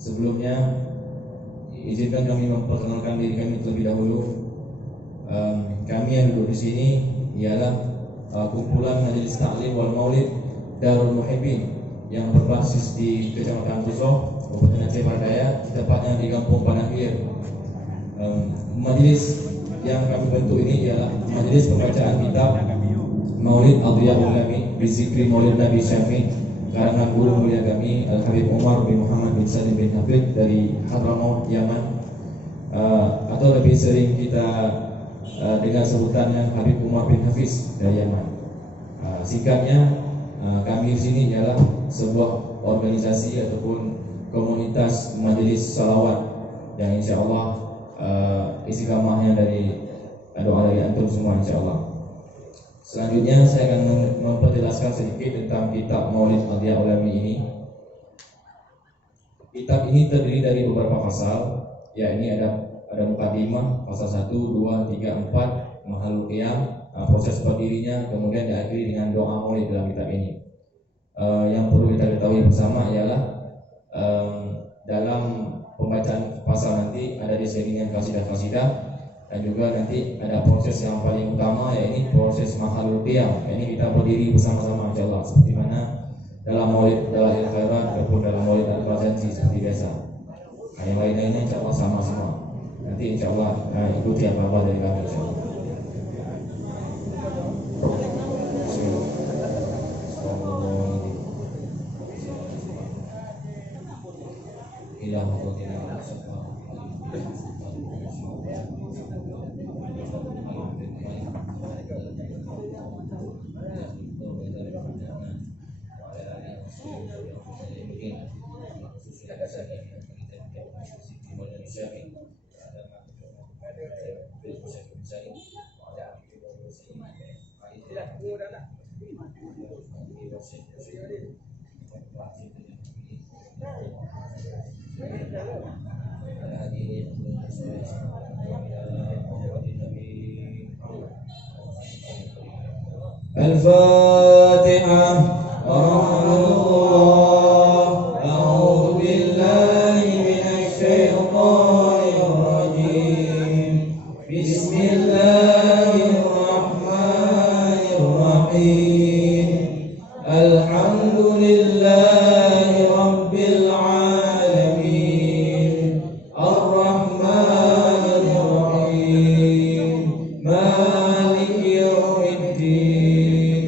Sebelumnya izinkan kami memperkenalkan diri kami terlebih dahulu. Kami yang duduk di sini ialah kumpulan Majelis Ta'lim wal Maulid Darul Muhibbin yang berbasis di Kecamatan Tusoh, Kabupaten Aceh Barat, tepatnya di Kampung Padang Hilir. Majelis yang kami bentuk ini ialah majelis pembacaan kitab Maulid Adhiyahul Ulami Bizikri Maulid Nabi Syafi karangan guru mulia kami Al-Habib Umar bin Muhammad bin Salim bin Hafid dari Hadramaut, Yaman, atau lebih sering kita dengar sebutannya Habib Umar bin Hafiz dari Yaman. Singkatnya, kami di sini ialah sebuah organisasi ataupun komunitas majelis salawat yang insyaallah istiqamahnya dari doa dari antum semua insyaallah. Selanjutnya saya akan memperjelaskan sedikit tentang kitab Maulid Adhiyahul Ulami ini. Kitab ini terdiri dari beberapa pasal, yakni ada mukadimah, pasal 1, 2, 3, 4, mahalul qiyam, proses berdirinya, kemudian diakhiri dengan doa maulid dalam kitab ini. Yang perlu kita ketahui bersama ialah dalam pembacaan pasal nanti ada diselingan kasidah-kasidah, dan juga nanti ada proses yang paling utama, yaitu proses mahalul qiyam. Ini kita berdiri bersama-sama insyaallah, seperti mana dalam maulid Dalail Khairat ataupun dalam maulid Al-Fazazi seperti biasa. Yang lain-lainnya insyaallah sama semua. Nanti insyaallah ikuti apa-apa dari kami insyaallah. Al-Fatihah. A'udzu billahi minasy syaithanir rajim. Bismillahirrahmanirrahim. Alhamdulillahi rabbil alamin. Ar-Rahmanir Rahim. Maliki yaumiddin.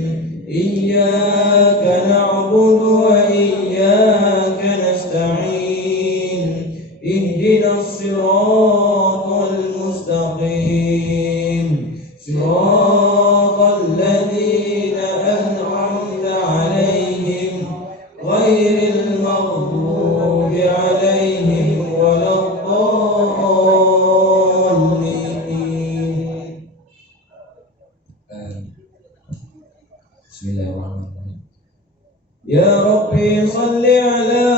Iyyaka na'budu wa iyyaka nasta'in. Ihdinas siratal mustaqim. Siratal ladzina an'amta 'alaihim ghairil maghdubi 'alaihim waladdallin. Bismillahirrahmanirrahim. Ya Rabbi salli ala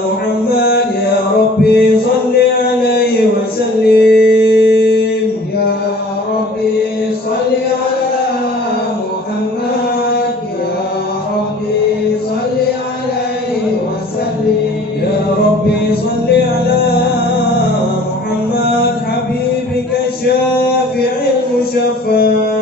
Muhammad, ya Rabbi salli alaihi wa sallim. Ya Rabbi salli ala Muhammad, ya Rabbi salli alaihi wa sallim. Ya Rabbi salli ala Muhammad habibika syafi'il musyaffa'.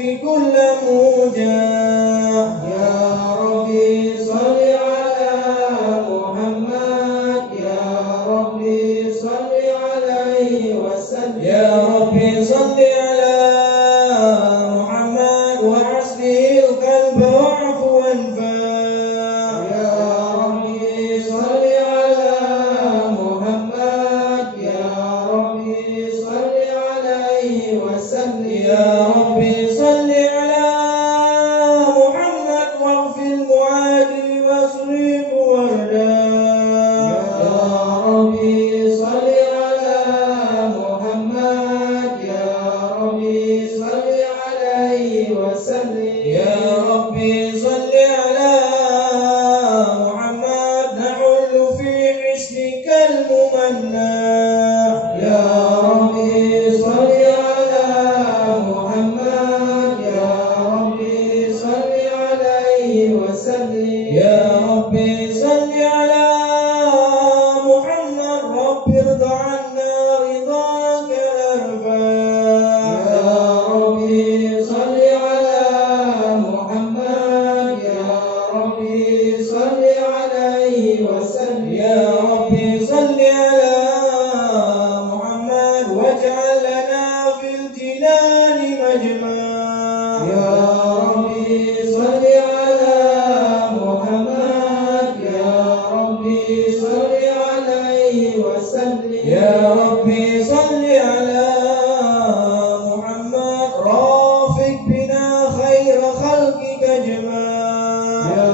واشف كل موجع. يا ربي صل على محمد، يا ربي صل عليه وسلم. يا ربي صل على محمد وعسله القلب واعف وانفع. يا ربي صل على محمد، يا ربي صل عليه وسلم. يا ربي صل على محمد واغفر المعادي واصرف وردا. يا ربي صل على محمد، يا ربي صل عليه وسلم. يا ربي صل على محمد نحل في حسنك الممنع. يا ربي صل على محمد، يا ربي صل عليه وسلم. يا ربي صل على محمد رب ارضى عنا رضاك الأرفع. يا ربي صل على محمد، يا ربي صل عليه وسلم. يا ربي صل على محمد واجعل لنا في الجنان مجمع. يا ربي صل على محمد، يا ربي صل عليه وسلم. يا ربي صل على محمد رافق بنا خير خلقك اجمع. يا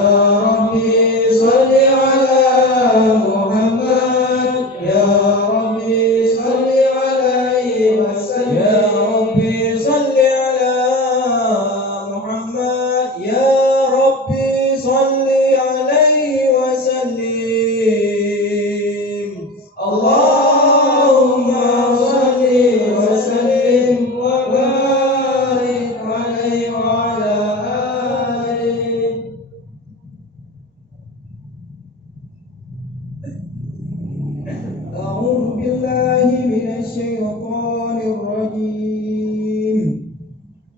ربي صل على محمد، يا ربي صل عليه وسلم. يا ربي صل على محمد، يا ربي صل عليه وسلم. اللهم صل وسلم وبارك عليه وعلى آله. أعوذ بالله من الشيطان الرجيم.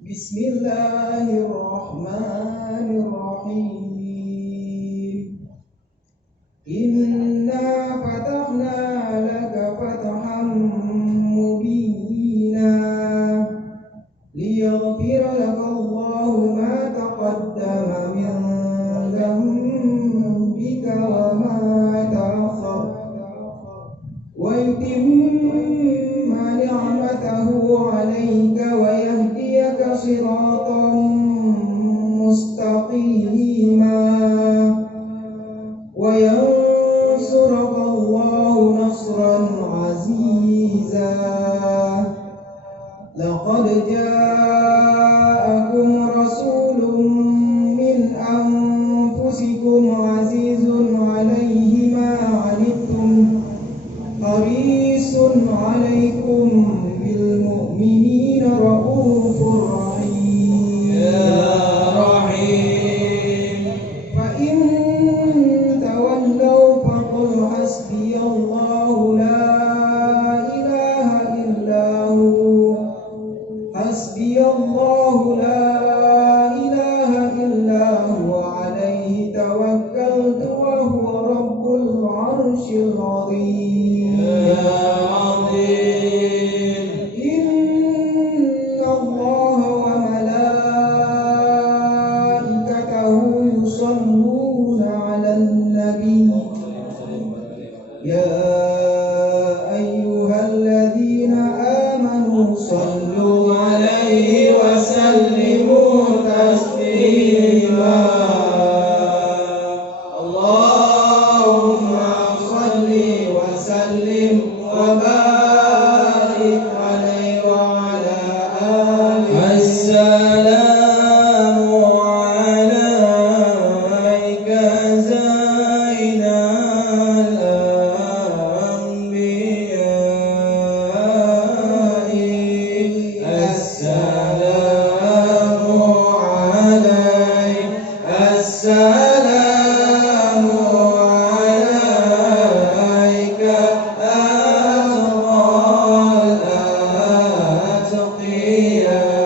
بسم الله الرحمن الرحيم. إنا فتحنا لك فتحا مبينا ليغفر لك الله ما تقدم من ذنبك وما تأخر ويتم نعمته عليك ويهديك صراطا مستقيما وينصرك الله نصرا عزيزا. لقد جاءكم رسول من أنفسكم عزيز عليه ما عنتم حريص عليكم بالمؤمنين رؤوف رحيم. يا رحيم. فإن تولوا فقل حسبي الله لا إله إلا هو. حسبي الله لا إله إلا هو عليه توكلت وهو رب العرش العظيم. يا عظيم. إن الله وملائكته يصلون على النبي. يا أيها الذين آمنوا صلوا عليه وسلموا تسليما. اللهم صل وسلم وبارك عليه وعلى آله. السلام عليك زين الأنبياء. السلام عليك. السلام عليك أتقى الأتقياء.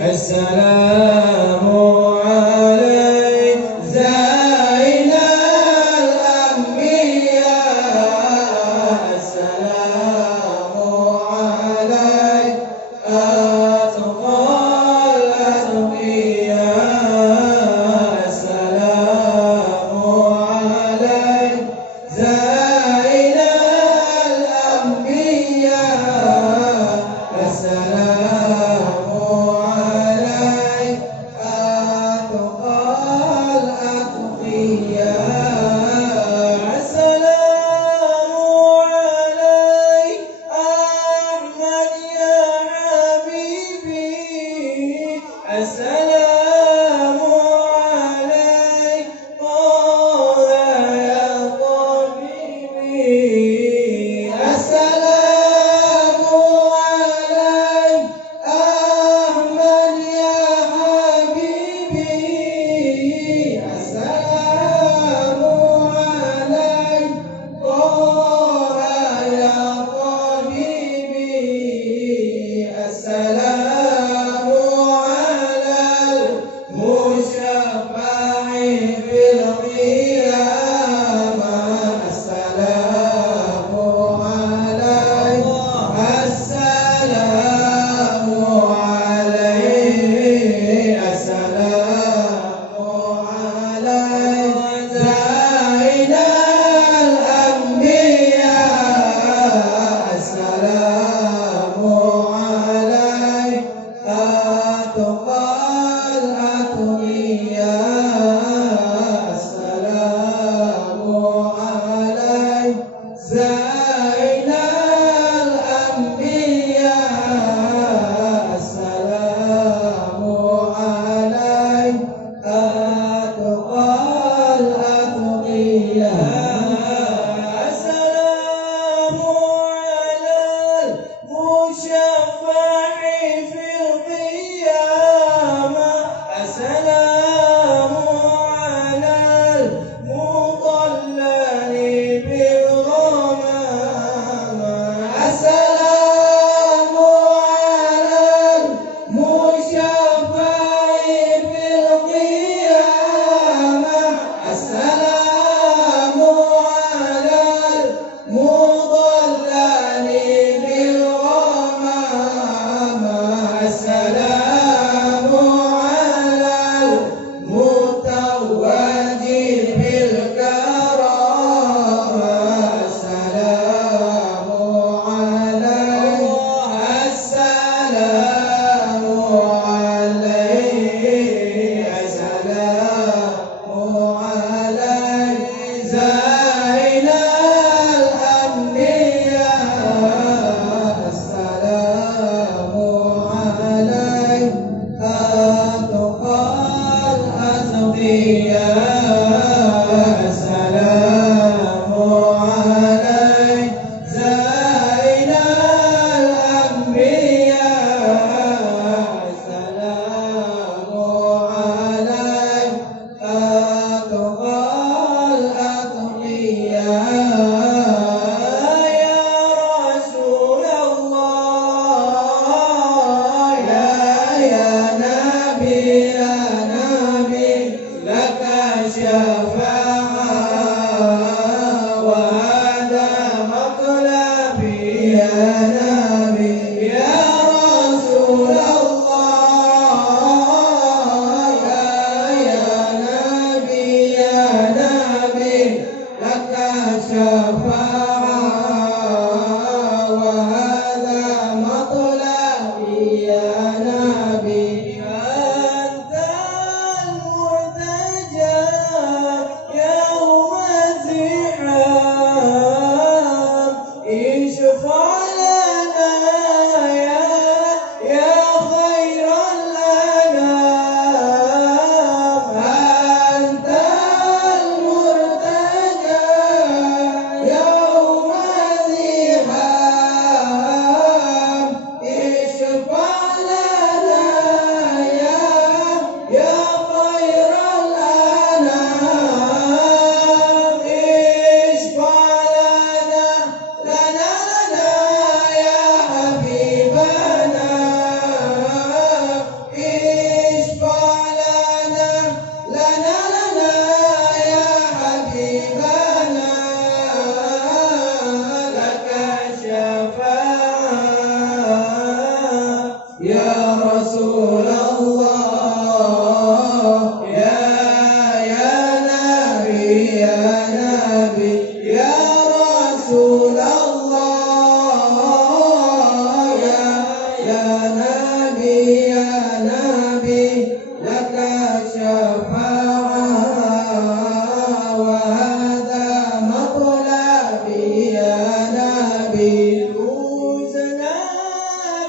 السلام عليك زين الأنبياء السلام عليك أتقى الأتقياء السلام عليك زين الأنبياء السلام عليك أتقى الأتقياء السلام عليك أحمد يا حبيبي السلام عليك طه يا طبيبي السلام عليك أحمد يا حبيبي السلام عليك طه يا طبيبي السلام عليك رسول الله يا نبي يا نبي يا رسول الله يا نبي يا نبي لك شفاعة وهذا مطلبي يا نبي فوزنا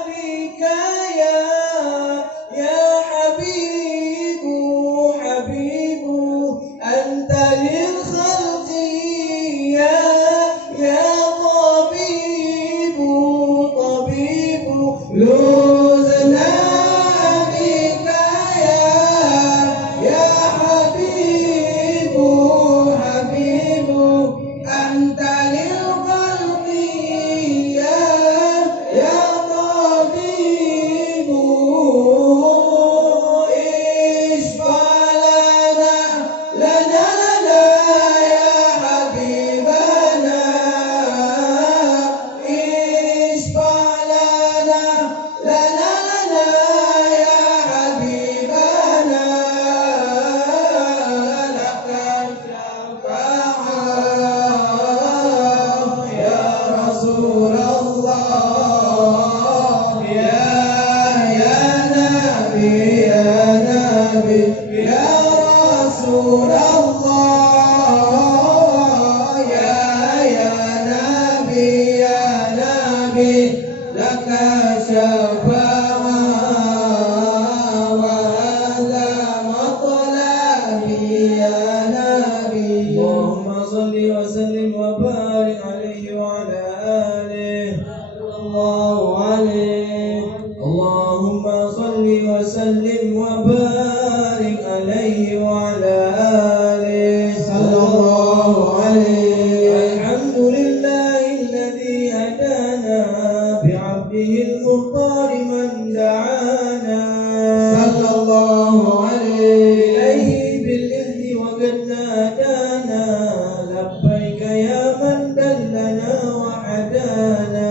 بك يا حبيب حبيب أنت للخلق يا طبيب طبيب لوزنا بك يا حبيب حبيب أنت للخلق يا طبيب اشفع لنا يا حبيبنا اشفع لنا يا حبيبنا لك الشفاعة يا رسول الله يا نبي يا نبي يا رسول الله يا نبي يا نبي لك شفاعة وهذا مطلبي يا نبي اللهم صل وسلم وبارك عليه وعلى آله الله عليه اللهم صل وسلم وبارك عليه وعلى آله صلى الله عليه الحمد لله الذي هدانا بعبده المختار من دعانا صلى الله عليه إليه بالإذن وقد نادانا لبيك يا من دلنا وحدانا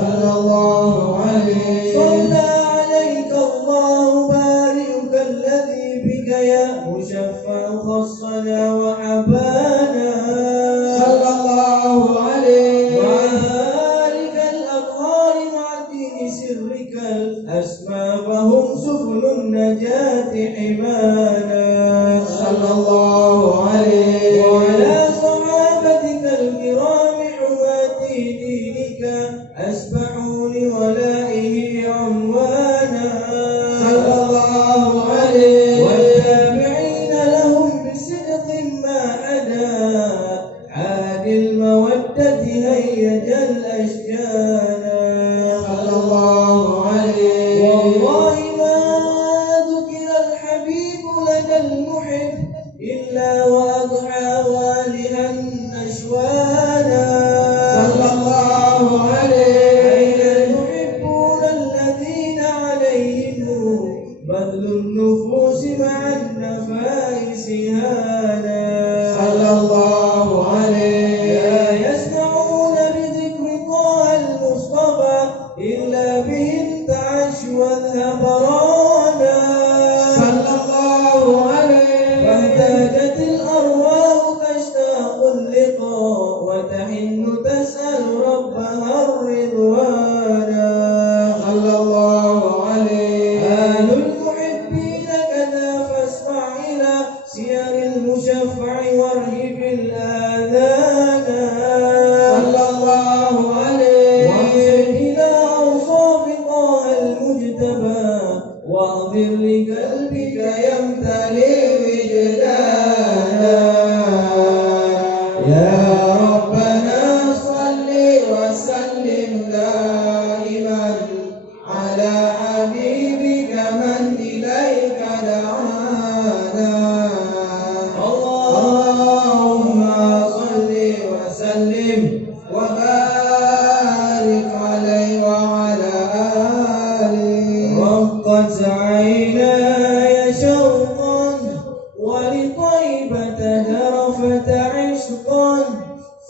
صلى الله عليه صلى عليك الله بارئك الذي بك يا مشفع خصنا وحبانا صلى الله عليه وآلك الأطهار مع دين سرك الأسمى فهم سبل النجاة حمانا صلى الله عليه وعلى صحابتك الكرام حماة دينك أسبحوا لولائه عنوانا صلى الله عليه والتابعين لهم بصدق ما عدا عاد المودة هيج الأشجانا صلى الله عليه والله ما ذكر الحبيب لدى المحب إلا وأضحى والها أشوانا صلى الله عليه أين المحبون الذين عليهم بذل النفوس مع النفائس هانا صلى الله عليه لا يسمعون بذكر طه المصطفى إلا به انتعش والهبرانا صلى الله عليه فاهتاجت الأرواح تشتاق اللقاء وتحن تسأل ربها الرضوانا صلى الله عليه آل المحبين كذا فاسمع إلى سير المشفع وارهب الآذان صلى الله عليه وانظر إلى أوصاف طه المجتبى واغفر لقلبك يمتلئ وجدانا يا ربنا صل وسلم دائما على حبيبك من إليك دعانا اللهم صل وسلم وبارك عليه وعلى آله رقت عيناي شوقا ولطيبة ذرفت عشقا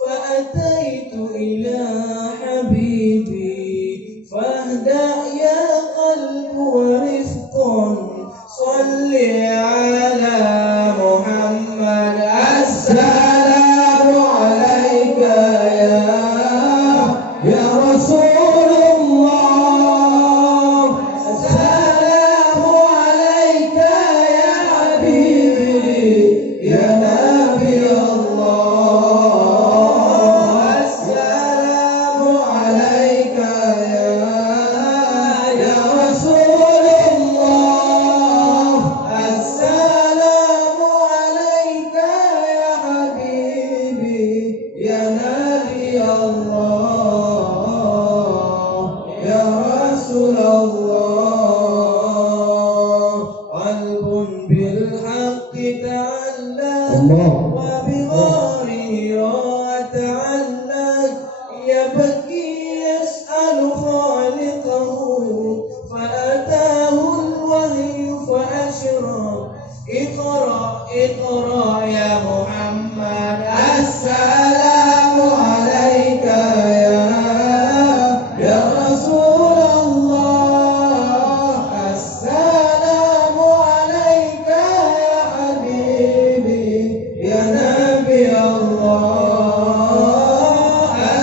فأتيت إلى حبيبي فاهدأ يا قلب ورث وبغاره أتعلق يبكي يسأل خالقه فأتاه الوحي فأشرق اقرأ اقرأ يا محمد السلام عليك يا رسول الله السلام عليك يا حبيبي يا نبي الله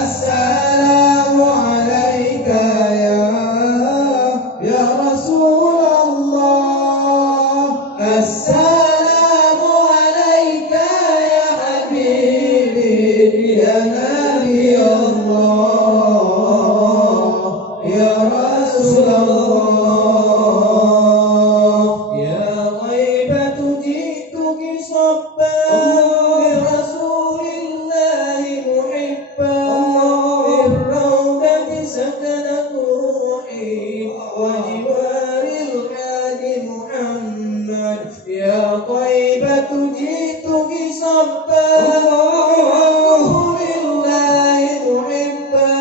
السلام عليك يا رسول الله السلام عليك يا حبيبي يا نبي الله يا رسول الله يا غيبة جئتك صبا لرسول الله محبا بالروضة سكنت روحي وجوار الهادي محمد يا طيبة جئتك صبا لرسول الله محبا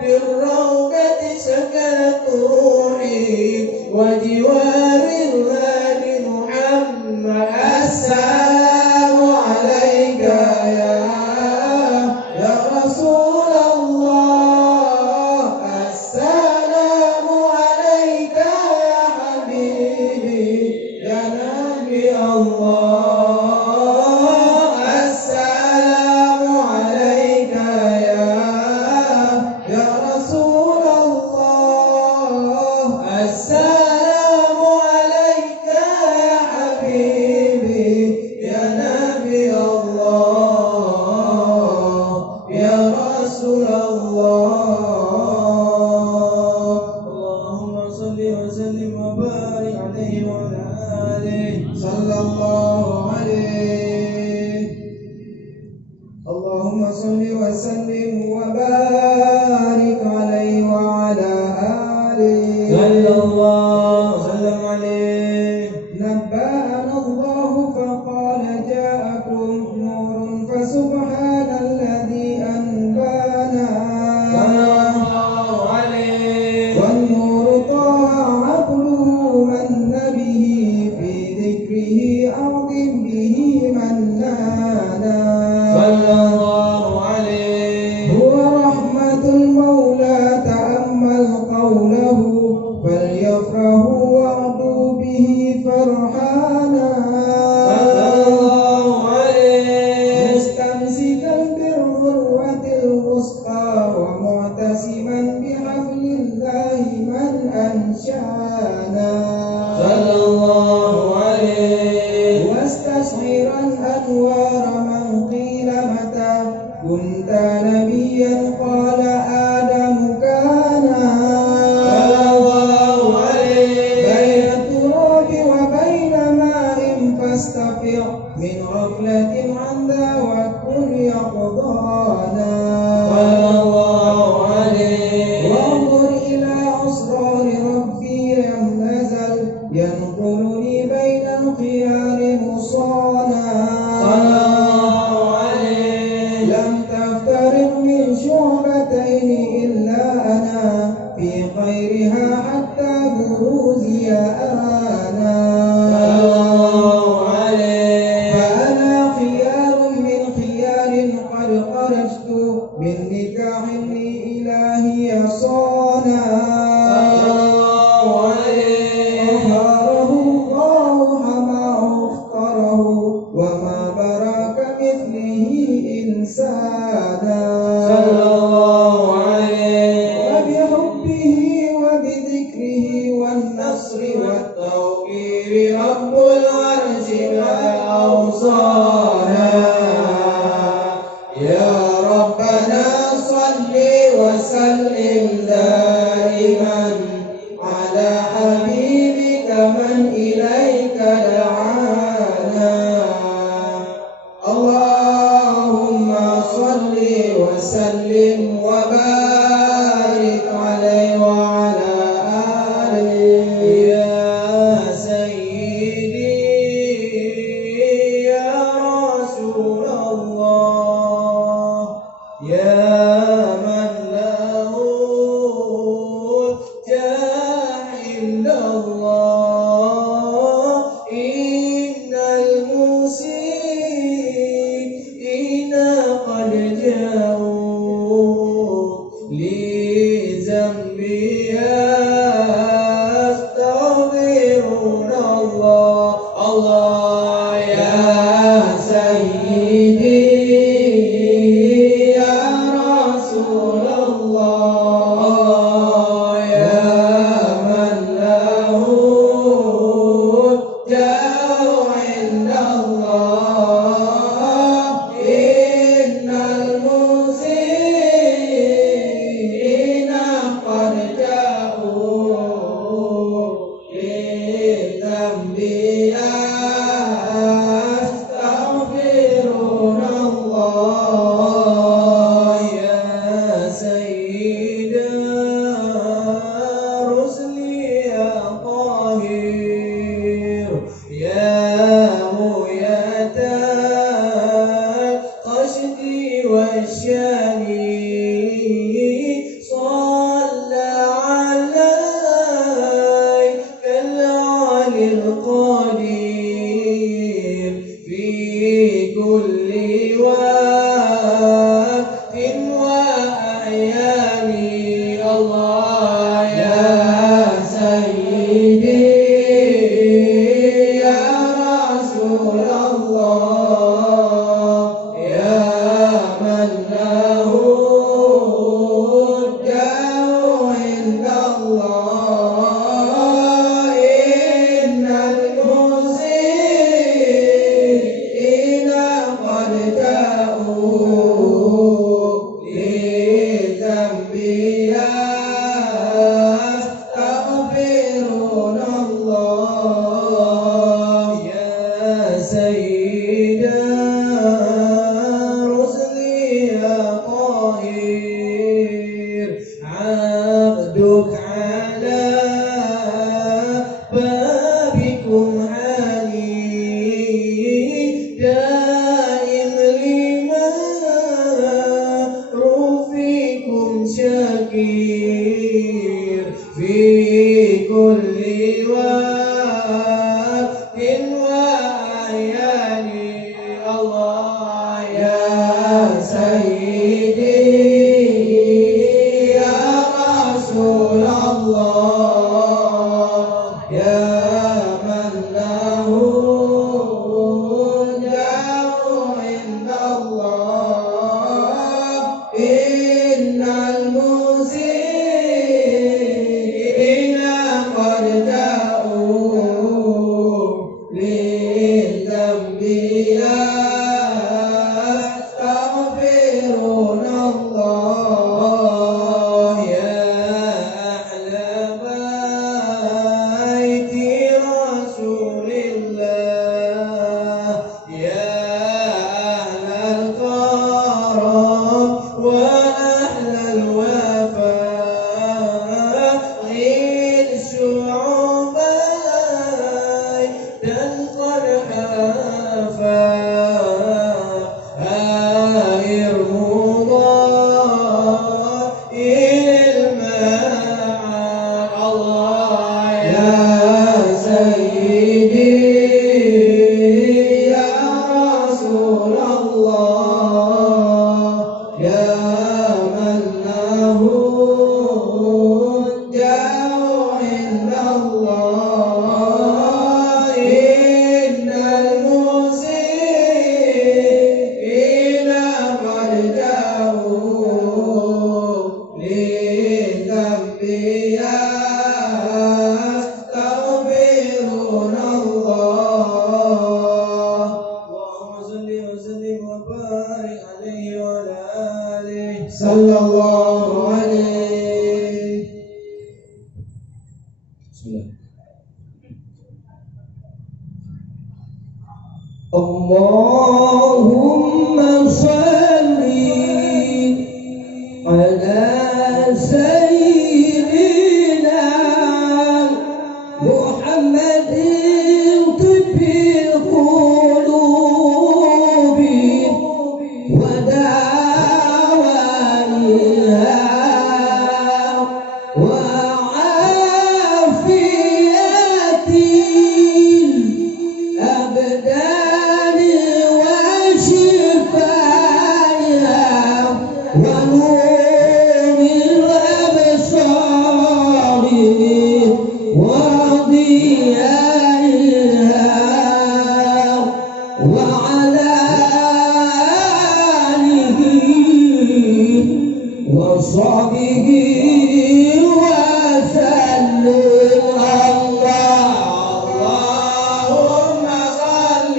بالروضة سكنت روحي وجوار الهادي محمد السلام عليك يا رسول الله السلام عليك يا حبيبي يا نبي الله السلام عليك يا رسول الله السلام عليك يا حبيبي يا نبي الله يا رسول الله اللهم صل وسلم وبارك عليه وعلى آله صلى الله عليه اللهم صل وسلم وبارك عليه وعلى آله صلى الله وسلم عليه نبأنا الله فقال جاءكم نور فسبحان الذي أنبانا صلى الله عليه والنور طه عقله من به في ذكره أعظم به من نانا صلى الله عليه هو رحمة المولى تأمل قوله فليفرحوا وارضوا به فرحانا صلى الله عليه مستمسكا بالعروة الوثقى ومعتصما بحبل الله من أنشانا صلى الله عليه واستشعرا أنوار من قيل متى كنت نبيا قال آدم كان صلى الله عليه بين التراب وبين ماء فاستفر من غفلة عن ذا وكن يقضانا صلى الله عليه وانظر إلى أسرار ربي لم نزل ينقلني بين الخيار مصانا صلى الله عليه لم تفترق من شعبتين إلا أنا في خيرها حتى بروزي أنا صلى الله عليه فأنا خيار من خيار قد خرجت من نكاح لإلهي صانا صلى الله عليه أظهره الله حماه اختاره وما براك مثله إنسانا صلى الله عليه وبحبه وبذكره والنصر والتوقير رب العرش قد أوصانا يا ربنا صل وسلم دائما على حبيبك من إليك دعانا اللهم صل وسلم وبارك عليه وعلى آله يا سيدي ذنبي أستغفرون الله يا سيد الرسل يا طاهر يا مؤية القشد والشاني صلى عليك العلي القدير في كل وقت وأيام الله يا سيدي يا رسول الله يا من له الدار عند الله إن المسيئين قد جاءوا لذنبي يستغفرون الله يا سيد الرسل يا طاهر عبدك على بابكم علي دائم لمعروفكم شكير في كل وقت وأحيان الله يا سيدي يا رسول الله يا من له الجاه عند الله إن المسيئين قد جاءوا للذنب يستغفرون الله يا أهل بيت رسول الله يا أهل الكرم وأهل الوفاء غير شعوبي تلقى الحفاء هائر مضاء إلى الماء الله يا سيدي يا رسول الله يا من له الجاه عند الله إن المسيئين قد جاءوا للذنب يستغفرون الله اللهم صل وسلم وبارك عليه وعلى آله صلى الله عليه بسم الله. اللهم صل على سيدنا محمد طب القلوب ودوائها وعافية الأبدان وشفائها ونور الأبصار وضيائها وعلى آله وصحبه وسلم اللهم صل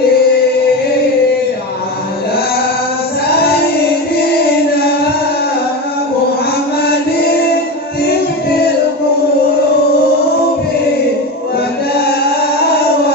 على سيدنا محمد طب القلوب ودوائها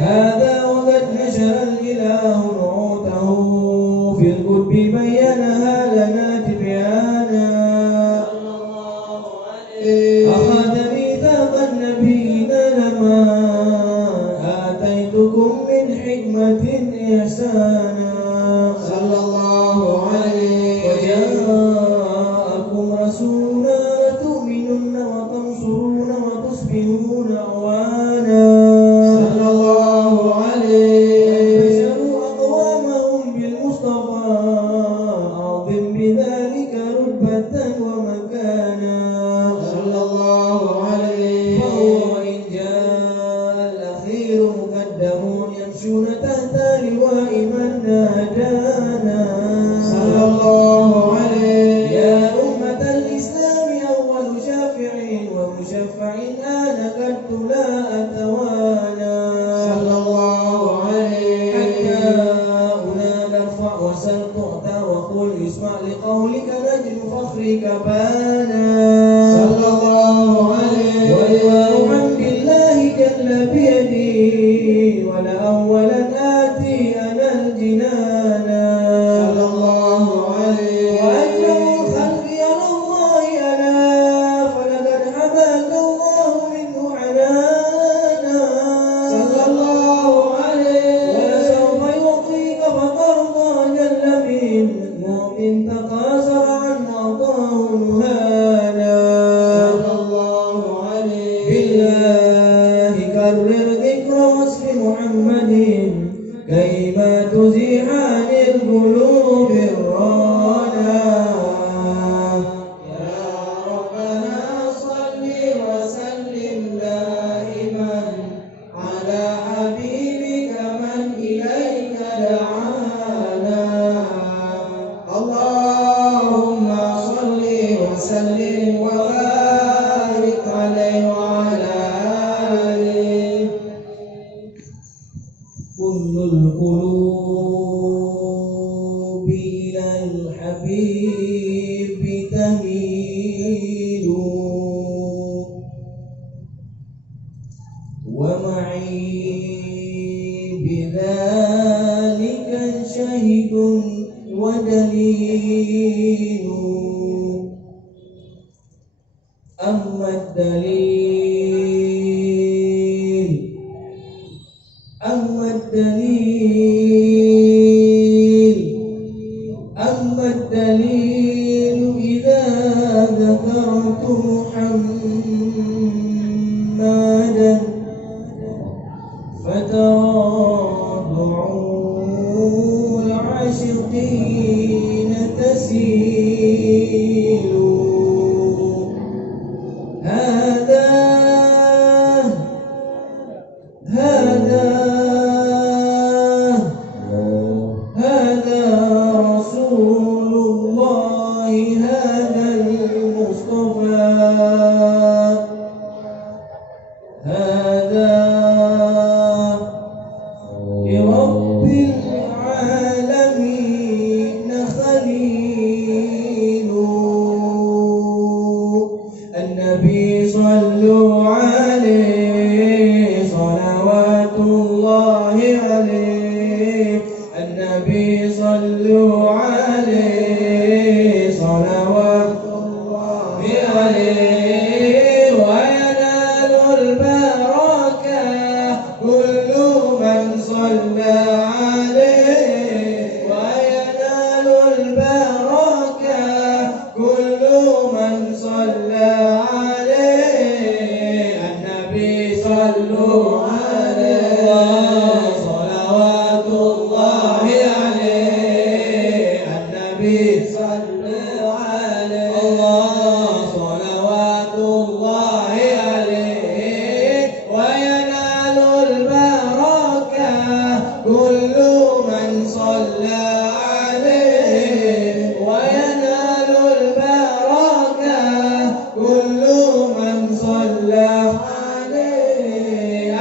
هذا وقد نشر الإله نعوته في الكتب بينها لنا تبيانا أخذ ميثاق النبيين لما آتيتكم من حكمة إحسانا صلى الله عليه وجاءكم رسولنا لتؤمنن وتنصرون وتصبحون أعوانا صلى الله عليه بشروا أقوامهم بالمصطفى أعظم بذلك رتبة ومكانا صلى الله عليه فهو وإن جاء الأخير مقدمون يمشون تحت لواء من نادانا صلى الله عليه يا أمة الإسلام أول شافع ومشفع آنكت لا أتوانا صلى الله عليه حتى أنال ارفع وسل تعطى وقل يسمع لقولك نجم فخرك بانا صلى الله عليه ولواء حمد الله جل بيدي ولأولا آتي أنا الجنانا صلى الله عليه وأجمع الخلق على الله أنا فلقد حماك الله منه حنانا صلى الله عليه ولسوف يعطيك فترضى جل من مؤمن تقاصر عن عطاه نهانا صلى الله عليه بالله كرر ذكر وصف محمد كيما تزيح عن القلوب الرانا يا ربنا صل وسلم دائما على حبيبك من إليك دعانا اللهم صل وسلم وبارك عليه وعلى آله كل القلوب إلى الحبيب تميل ومعي بذلك شهد ودليل أما الدليل أما الدليل إذا ذكرت محمدا فتراضع العاشقين تسيل هذا رسول الله هذا المصطفى هذا لرب العالمين خليل النبي صلوا عليه صلوات الله عليه النبي صلوا عليه صلوات الله عليه وينال البركة كل من صلى عليه وينال البركة كل من صلى عليه النبي صلوا عليه صلوات الله عليه النبي صلوا عليه الله صلوات الله عليه وينال البركة كل من صلى عليه وينال البركة كل من صلى عليه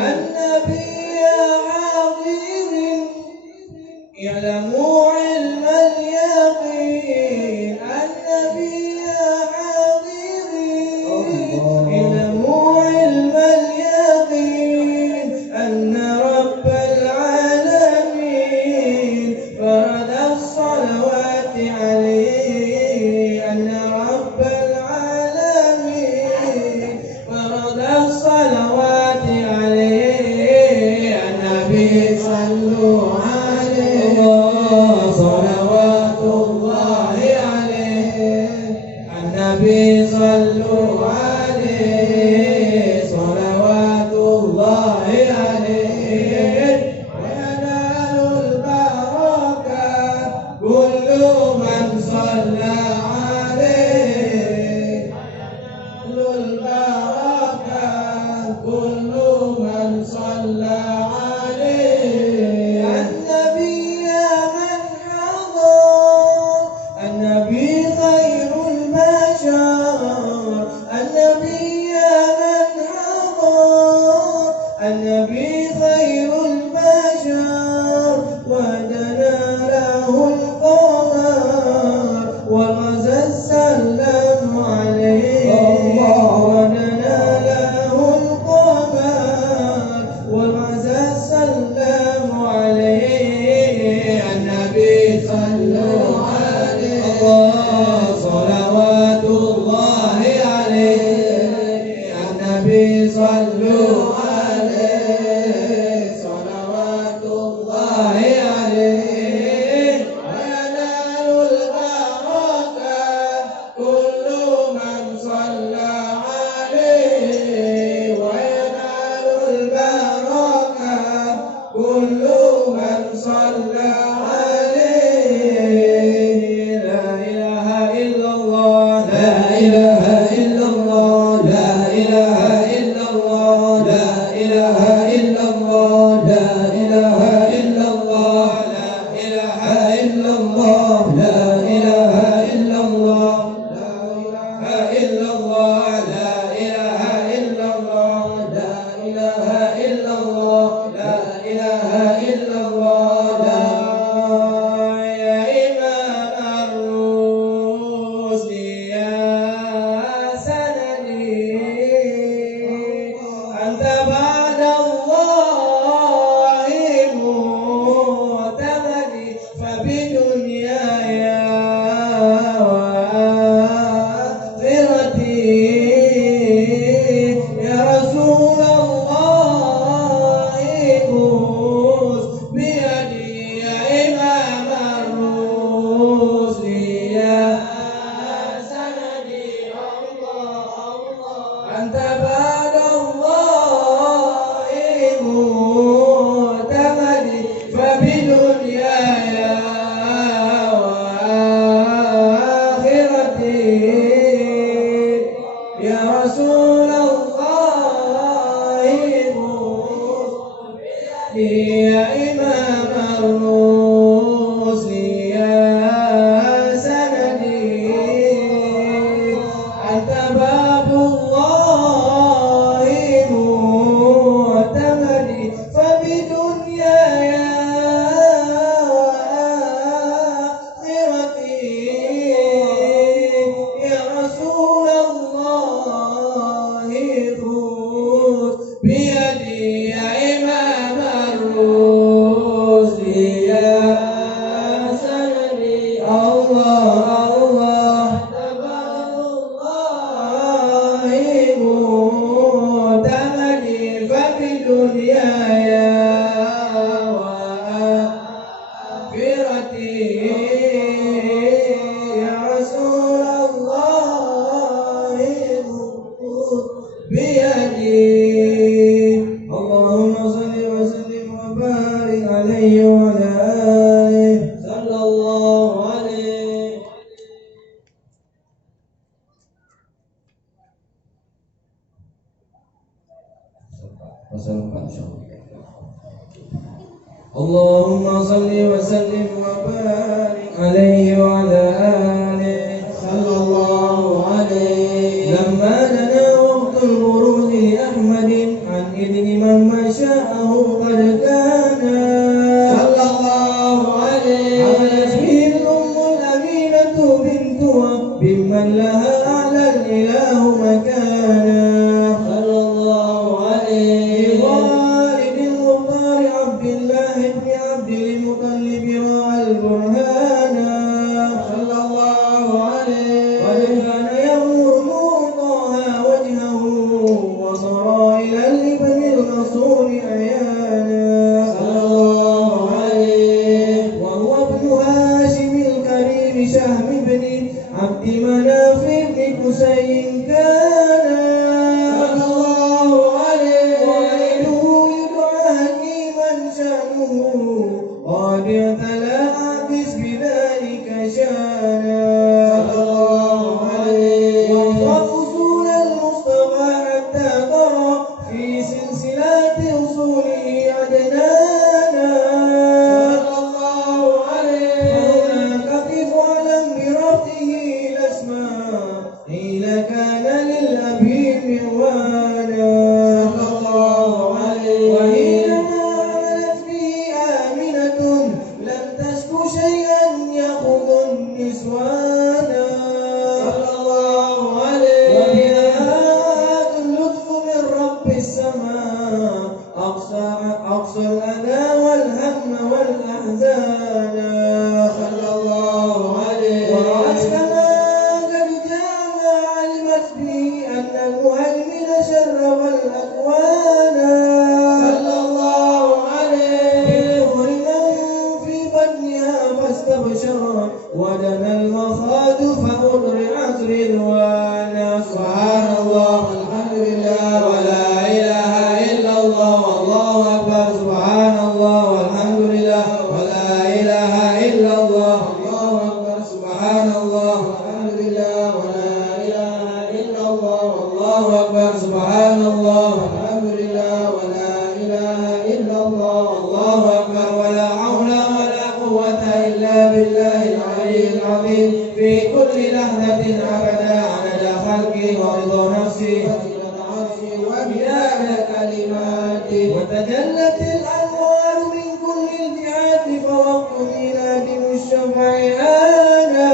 كل من صلى عليه. النبي يا من حضر، النبي خير البشر، النبي يا من حضر، النبي خير البشر، ودنا له القمر وغزا السلام عليه. ودنا له القمر وغزا السلام عليه. النبي صلوا عليه، صلوات الله عليه. النبي صلوا عليه، صلوات الله عليه. وينال البركة كل من صلى عليه، وينال البركة كل من صلى عليه. لا إله إلا الله، لا إله إلا الله، لا إله إلا الله، لا إله إلا الله، لا إله إلا الله، لا إله إلا الله، لا إله إلا الله، لا إله إلا الله، لا إله إلا الله، لا إله إلا الله، لا إله إلا الله. يا إمام الرسل يا سندي، أنت بعد الله معتمدي، فبدنياي وآخرتي يا رسول الله خذ بيدي. يا إمام الرسل يا سندي، أنت بعد الله معتمدي، فبدنياي وآخرتي يا رسول الله خذ بيدي. يا إمام الرسل يا سندي، أنت باب الله معتمدي، فبدنياي وآخرتي يا رسول الله خذ بيدي. يا إمام الرسل يا سندي، الله الله تبارك الله معتمدي، فبدنياي وآخرتي يا رسول الله خذ بيدي. اللهم صل وسلم وبارك عليه وعلى آله صلى الله عليه. اللهم صل وسلم وبارك عليه وعلى آله صلى الله عليه. لما لنا وقت الورود لأحمد عن إذن من مشاءه قد كان صلى الله عليه. حملت به الأم الأمينة بنت وهب من لها أعلى الإله مكانا صلى الله عليه. والد المختار عبد الله بن عبد المطلب راعى البرهان صلى الله عليه. قد كان يغمر نور طه وجهه، وصار إلى الابن الرسول عيانا أقصى الأذى والهم والأحزان صلى الله عليه ورأت كما قد جاء علمت به أن المهيمن شرف الأكوان صلى الله عليه بالظهر في بطنها فاستبشر ودنا المخاض فأدرعت رضوانا سبحان الله الحمد لله ولا إله إلا الله والله أكبر سبحان الله والحمد لله ولا إله إلا الله الله أكبر سبحان الله والحمد لله ولا إله إلا الله والله أكبر سبحان الله والحمد لله ولا إله إلا الله والله أكبر ولا حول ولا قوة إلا بالله العلي العظيم في كل لحظة أبدا عدد خلقي ورضا نفسي ومداد كلماتي وتجلت الأنوار من كل الجهات فوقت ميلاد الشفع أنا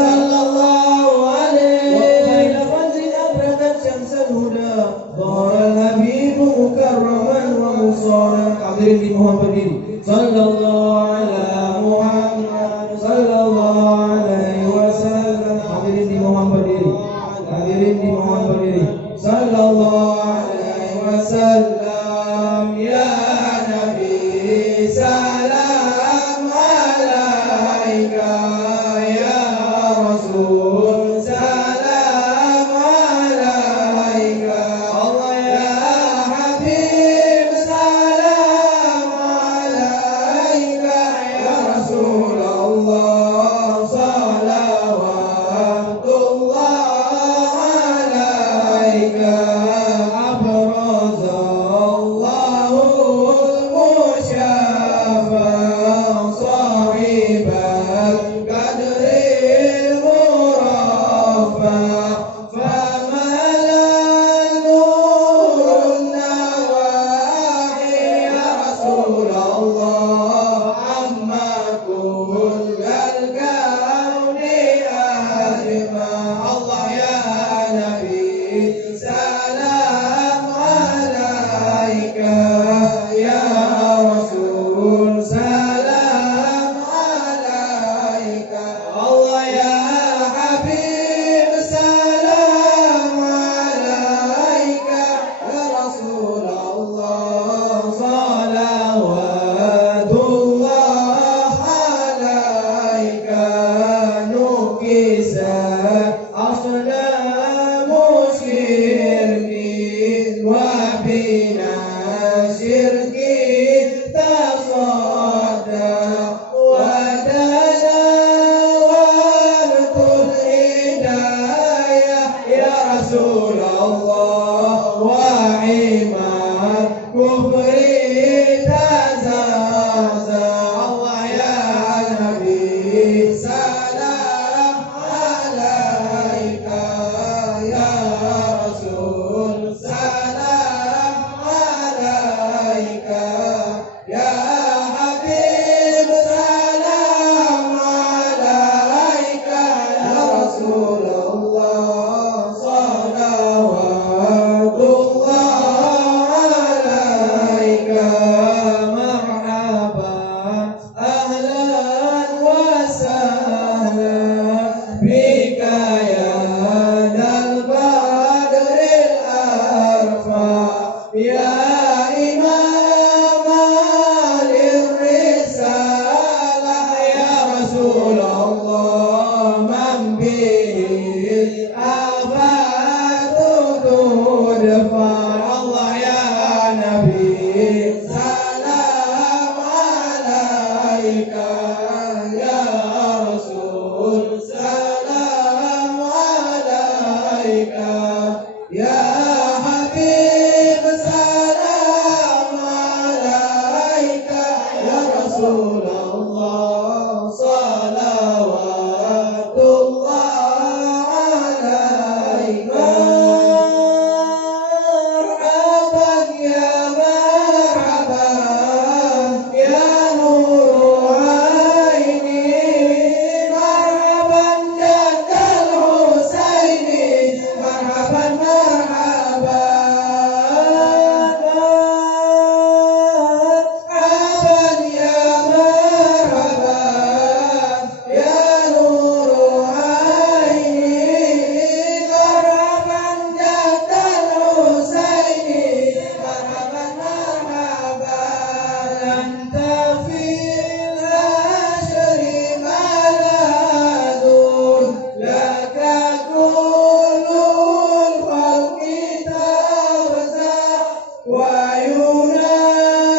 صلى الله عليه وقبيل فجر أبردت شمس الهدى ظهر الحبيب مكرما ومصارا حضرين di mohon berdiri sallallahu ala Muhammad sallallahu alaihi wasallam hadirin di mohon berdiri sallallahu alaihi wasallam ya nabi salam alaika ya rasul salam alaika Allah ya habib salam alaika ya rasul Allah salawatullah alaika أبرز الله المشافى صاحب القدر المرفع فملا نور النواحي يا رسول الله عما كل الكون أجمع الله يا نبي سلام عليك يا رسول سلام عليك الله يا حبيب سلام عليك يا رسول الله صلوات الله عليك نكست أصنام شرك وبنا شرك تصدى وتناولت الهداية يا رسول الله وعماد كفري تزازى الله يا نبي سلام عليك يا رسول سلام عليك يا حبيب سلام عليك يا رسول الله صلوات الله عليك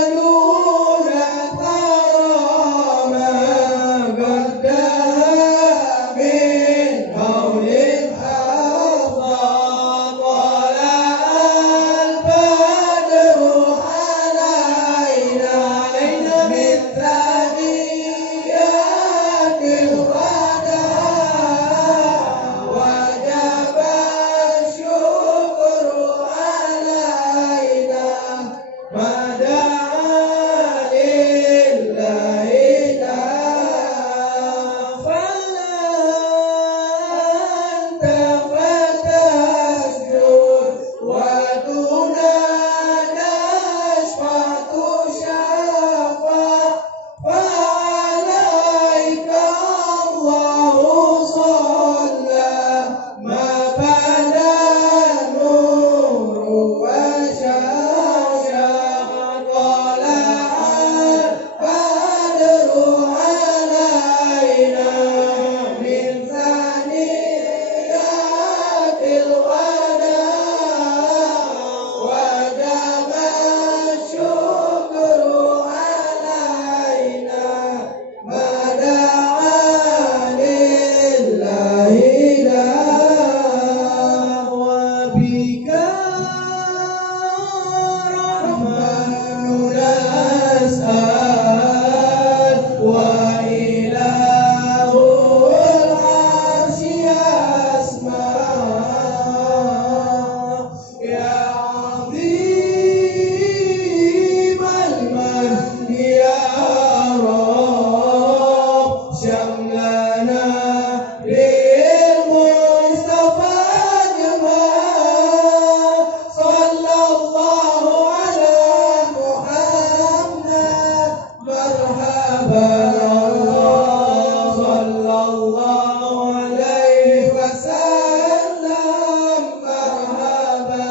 وينادون ترى ما قدها من هول الأرض طلع البدر علينا من ثنيات الوداع وجب الشكر علينا ما دعا لله فلا أنت فتسجد ودنا نشفع تشفع فعليك الله صلى ما بدا النور وشاشا طلع البدر علينا من ثنيات الوداع وجب الشكر علينا ما دعا لله وبك رحمن نسأل وإله العرش يسمع يا عظيم المجد يا رب شملنا بالمصطفى جمال صلى الله على محمد مرحبا صلى الله عليه وسلم مرحبا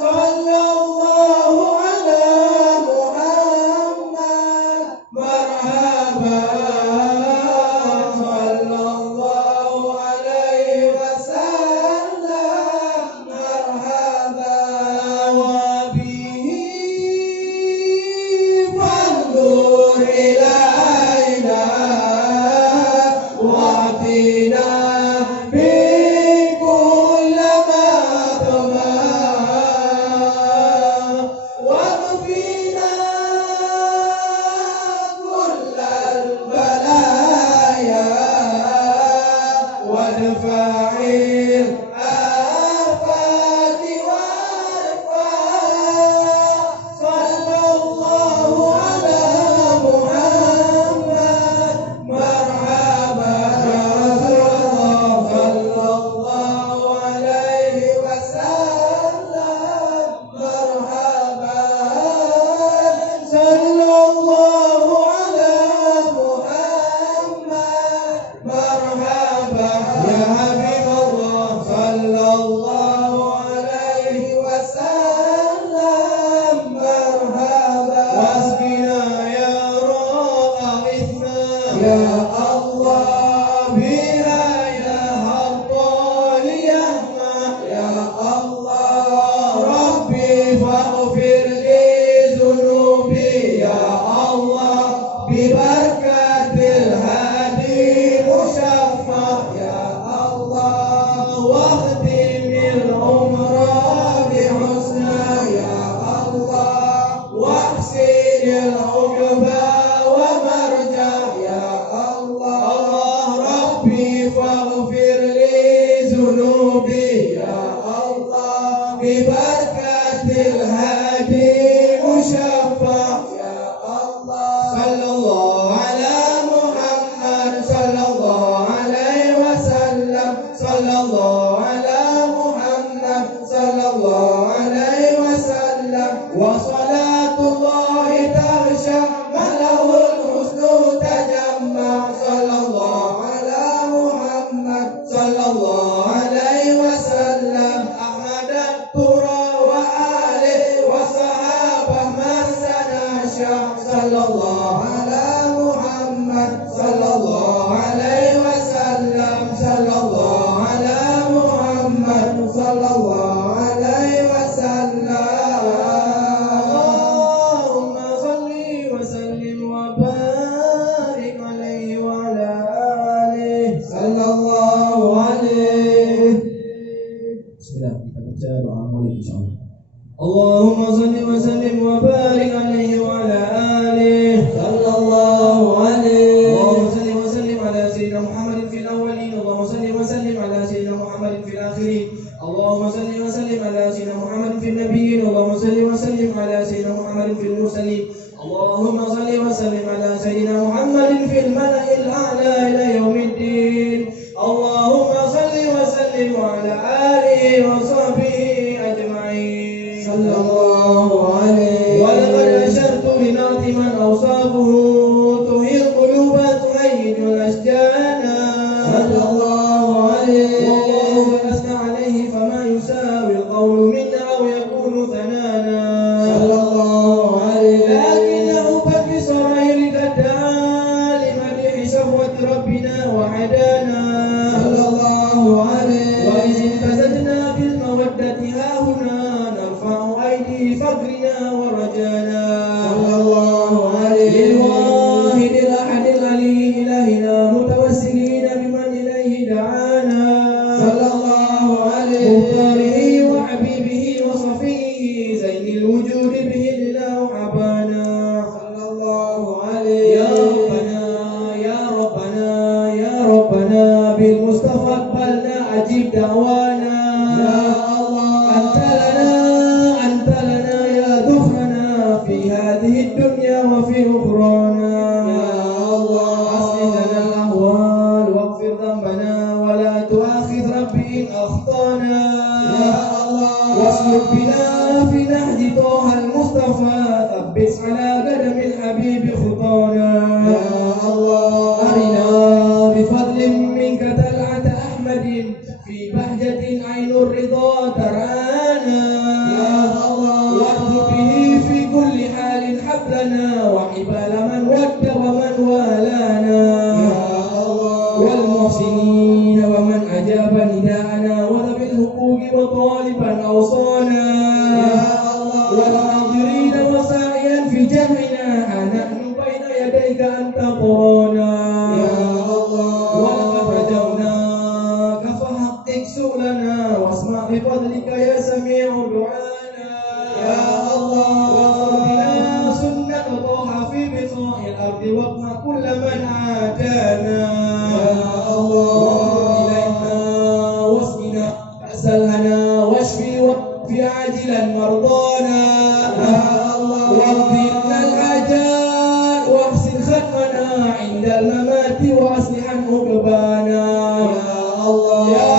صلى الله على محمد مرحبا صلى الله عليه وسلم مرحبا وبه فانظر إلينا واعطنا بكل ما طمع واكفنا كل البلايا وادفع الآفات وارفع صلى الله على محمد مرحبا يا رسول الله صلى الله عليه وسلم مرحبا صلى الله على محمد مرحبا يا حبيب الله صلى الله عليه وسلم مرحبا واسقنا يا راغثنا يا الله بها يا هطال يهمة يا الله ربي فاغفر لي ذنوبي يا الله ببركة الهادي مشفع يا الله واختم العمر بحسنى يا الله واحسن العقبى ومرجع يا الله ربي فاغفر لي ذنوبي يا الله ببركة الهادي مشفع يا الله صلى الله على محمد صلى الله عليه وسلم صلى الله على محمد صلى الله عليه وسلم وصلاة الله تغشى ما له الحسن تجمع صلى الله على محمد صلى الله عليه وسلم أحمد الترى وآله وصحابه من سنشا صلى الله على محمد صلى الله عليه وسلم صلى الله على محمد صلى الله عليه وسلم اللهم صل وسلم وبارك عليه وعلى آله صلى الله عليه. اللهم صل وسلم على سيدنا محمد في الأولين، اللهم صل وسلم على سيدنا محمد في الآخرين، اللهم صل وسلم على سيدنا محمد في النبيين، اللهم صل وسلم على سيدنا محمد في المرسلين، اللهم صل وسلم على سيدنا محمد في الملأ الأعلى إلى يوم الدين. اللهم صل وسلم على آله وصحبه أجمعين صلى الله عليه. ولقد أشرت بنعت من أوصافه تحيي القلوب تهيج الأشجان صلى الله عليه. والله قد أثنى عليه فما يساوي القول منا أو يكون ثنانا صلى الله عليه. لكن حبا في سرائر قد دعا لمدح صفوة ربنا وحدانا صلى الله عليه. وإذ امتزجنا بالمودة هاهنا نرفع أيدي فقرنا ورجانا صلى الله عليه. للواحد الأحد العلي إلهنا متوسلين بمن إليه دعانا صلى الله عليه. مختاره وحبيبه وصفيه زين الوجود به الإله حبانا صلى الله عليه. يا ربنا يا ربنا يا ربنا بالمصطفى اقبلنا أجيب دعوانا يا الله. أنت لنا يا ذخرنا في هذه الدنيا وفي أخرانا يا الله. أصلح لنا الأهوال واغفر ذنبنا ولا تؤاخذ ربي إن أخطأنا يا الله. واسلك بنا في نهج طه المصطفى ثبت على قدم الحبيب خطانا يا الله. أرنا بفضل منك طلعة أحمد في بهجة عين الرضا ترانا يا الله. واكتب به في كل حال حبلنا وحبال من ود ومن والانا يا الله. والمحسنين ومن أجاب نداءنا وذوي الحقوق وطالبا أوصانا يا الله. والحاضرين وسائيا في جمعنا نحن بين يديك أنت قرانا يا الله. ولقد رجوناك فحقق سؤلنا واسمع بفضلك يا سميع دعانا يا الله. واغفر لنا سنة طه في بقاع الأرض واقمع كل من عادانا يا الله. إلينا واسقنا كأس الهنا واشفي عاجلا مرضانا يا الله. واقضي لنا الحاجات واحسن ختمنا عند الممات واصلح عقبانا يا الله. يا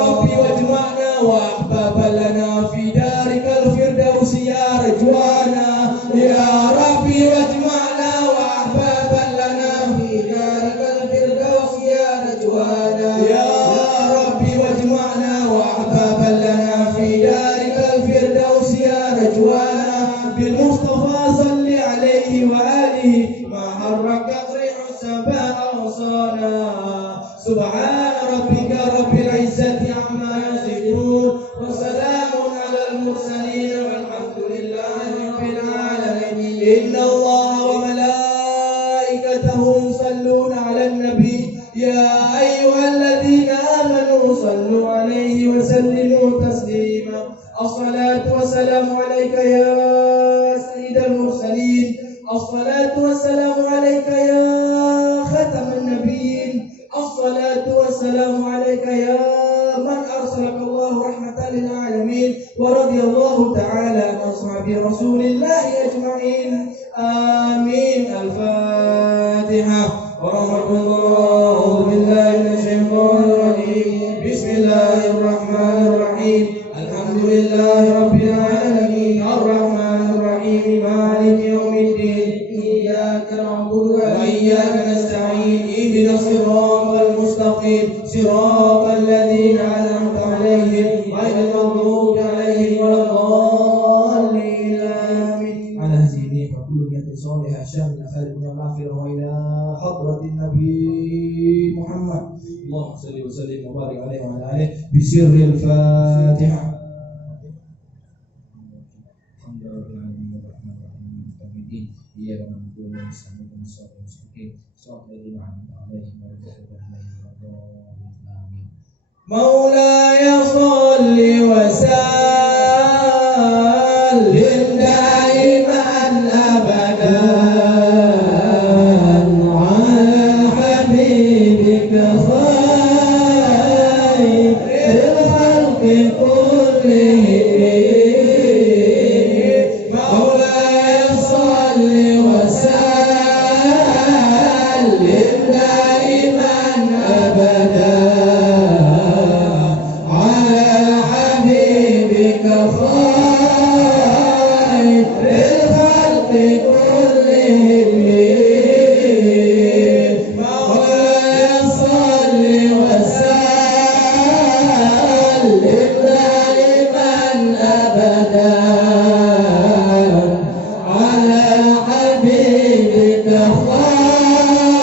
ربي واجمعنا وأحبابا لنا في دارك الفردوس يا رجوانا يا ربي واجمعنا وأحبابا لنا في دارك الفردوس يا رجوانا يا ربي واجمعنا وأحبابا لنا في دارك الفردوس يا رجوانا. بالمصطفى صل عليه وآله ما حرك ريح السماء أوصانا. سبحان ربك رب العزة عما يصفون وسلام على المرسلين والحمد لله رب العالمين. إن الله وملائكته يصلون على النبي يا أيها الذين آمنوا صلوا عليه وسلموا تسليما. الصلاة والسلام عليك يا سيد المرسلين، الصلاة والسلام عليك يا ختم النبيين، الصلاة والسلام عليك يا من أرسلك الله رحمة للعالمين. ورضي الله تعالى عن أصحاب رسول الله أجمعين. آمين. الفاتحة. ورحمة الله. أعوذ بالله من الشيطان الرجيم. بسم الله الرحمن الرحيم. الحمد لله رب العالمين الرحمن الرحيم مالك يوم الدين. إياك نعبد وإياك نستعين. اهدنا الصراط المستقيم صراط الذين أنعمت عليهم غير المغضوب عليهم ولا الضالين. آمين. على هذه النية وكل نية صالحة شاملة خير من الآخرة وإلى حضرة النبي محمد اللهم صل وسلم وبارك عليه وعلى آله بسر الفاتحة. مولاي صل وسلم كلهم مولاي صل وسلم دائما أبدا على حبيبك خير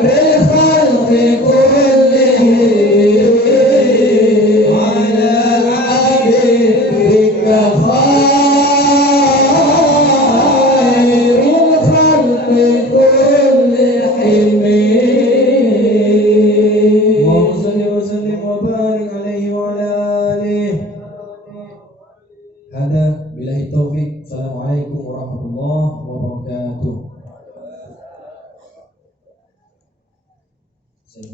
الخلق كلهم على حبيبك خير الخلق كلهم اللهم صل وسلم وبارك عليه وعلى آله. هذا بالله التوفيق. Assalamualaikum warahmatullahi wabarakatuh. Saya